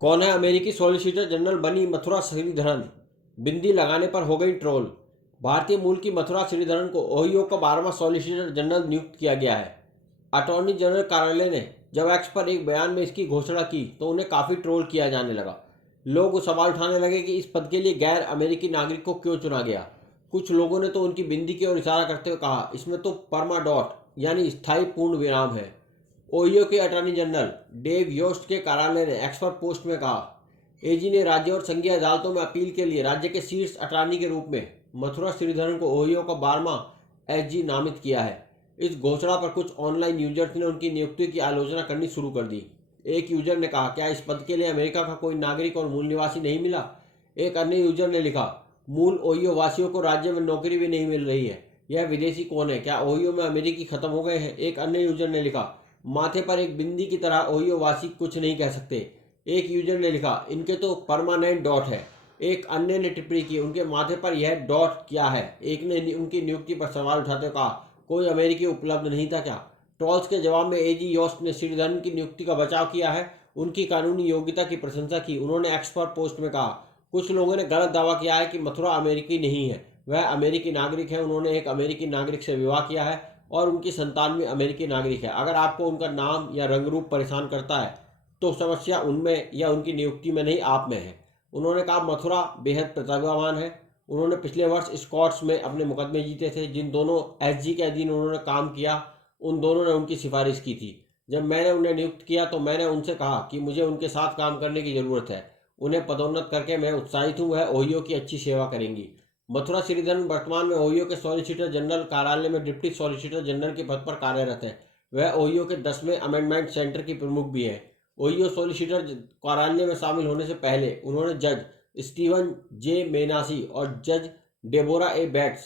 कौन है अमेरिकी सॉलिसिटर जनरल बनी मथुरा श्रीधरन, बिंदी लगाने पर हो गई ट्रोल। भारतीय मूल की मथुरा श्रीधरन को ओहियो का 12वां सॉलिसिटर जनरल नियुक्त किया गया है। अटॉर्नी जनरल कार्यालय ने जब एक्स पर एक बयान में इसकी घोषणा की तो उन्हें काफ़ी ट्रोल किया जाने लगा। लोग सवाल उठाने लगे कि इस पद के लिए गैर अमेरिकी नागरिक को क्यों चुना गया। कुछ लोगों ने तो उनकी बिंदी की ओर इशारा करते हुए कहा, इसमें तो परमा डॉट यानी स्थायी पूर्ण विराम है। ओहियो के अटॉर्नी जनरल डेव योस्ट के कार्यालय ने एक्स पर पोस्ट में कहा, एजी ने राज्य और संघीय अदालतों में अपील के लिए राज्य के शीर्ष अटॉर्नी के रूप में मथुरा श्रीधरन को ओहियो का 12वां एसजी नामित किया है। इस घोषणा पर कुछ ऑनलाइन यूजर्स ने उनकी नियुक्ति की आलोचना करनी शुरू कर दी। एक यूजर ने कहा, क्या इस पद के लिए अमेरिका का कोई नागरिक और मूल निवासी नहीं मिला। एक अन्य यूजर ने लिखा, मूल ओहियो वासियों को राज्य में नौकरी भी नहीं मिल रही है, यह विदेशी कौन है, क्या ओहियो में अमेरिकी खत्म हो गए हैं। एक अन्य यूजर ने लिखा, माथे पर एक बिंदी की तरह ओहियो वासी कुछ नहीं कह सकते। एक यूजर ने लिखा, इनके तो परमानेंट डॉट है। एक अन्य ने टिप्पणी की, उनके माथे पर यह डॉट क्या है। एक ने उनकी नियुक्ति पर सवाल उठाते हुए कहा, कोई अमेरिकी उपलब्ध नहीं था क्या। ट्रोल्स के जवाब में एजी योस्ट ने श्रीधरन की नियुक्ति का बचाव किया है, उनकी कानूनी योग्यता की प्रशंसा की। उन्होंने एक्स पर पोस्ट में कहा, कुछ लोगों ने गलत दावा किया है कि मथुरा अमेरिकी नहीं है, वह अमेरिकी नागरिक है। उन्होंने एक अमेरिकी नागरिक से विवाह किया है और उनकी संतान भी अमेरिकी नागरिक है। अगर आपको उनका नाम या रंग रूप परेशान करता है तो समस्या उनमें या उनकी नियुक्ति में नहीं, आप में है। उन्होंने कहा, मथुरा बेहद प्रतिभावान है। उन्होंने पिछले वर्ष स्कॉट्स में अपने मुकदमे जीते थे। जिन दोनों एसजी के अधीन उन्होंने काम किया उन दोनों ने उनकी सिफारिश की थी। जब मैंने उन्हें नियुक्त किया तो मैंने उनसे कहा कि मुझे उनके साथ काम करने की ज़रूरत है। उन्हें पदोन्नत करके मैं उत्साहित हूँ, वह ओहियो की अच्छी सेवा करेंगी। मथुरा श्रीधरन वर्तमान में ओहियो के सॉलिसिटर जनरल कार्यालय में डिप्टी सॉलिसिटर जनरल के पद पर कार्यरत है। वह ओहियो के 10वें अमेंडमेंट सेंटर की प्रमुख भी है। ओहियो सॉलिसिटर कार्यालय में शामिल होने से पहले उन्होंने जज स्टीवन जे मेनासी और जज डेबोरा ए बैट्स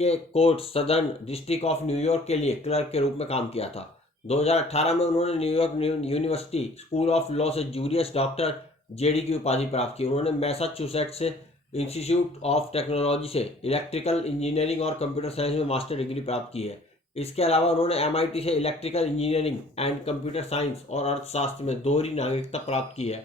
के court southern district of New York के लिए क्लर्क के रूप में काम किया था। 2018 में उन्होंने New York university school of law से जूरियस डॉक्टर जेडी की उपाधि प्राप्त की। उन्होंने मैसाचुसेट्स से इंस्टीट्यूट ऑफ टेक्नोलॉजी से इलेक्ट्रिकल इंजीनियरिंग और कंप्यूटर साइंस में मास्टर डिग्री प्राप्त की है। इसके अलावा उन्होंने एमआईटी से electrical engineering and computer science और अर्थशास्त्र में दोहरी नागरिकता प्राप्त की है।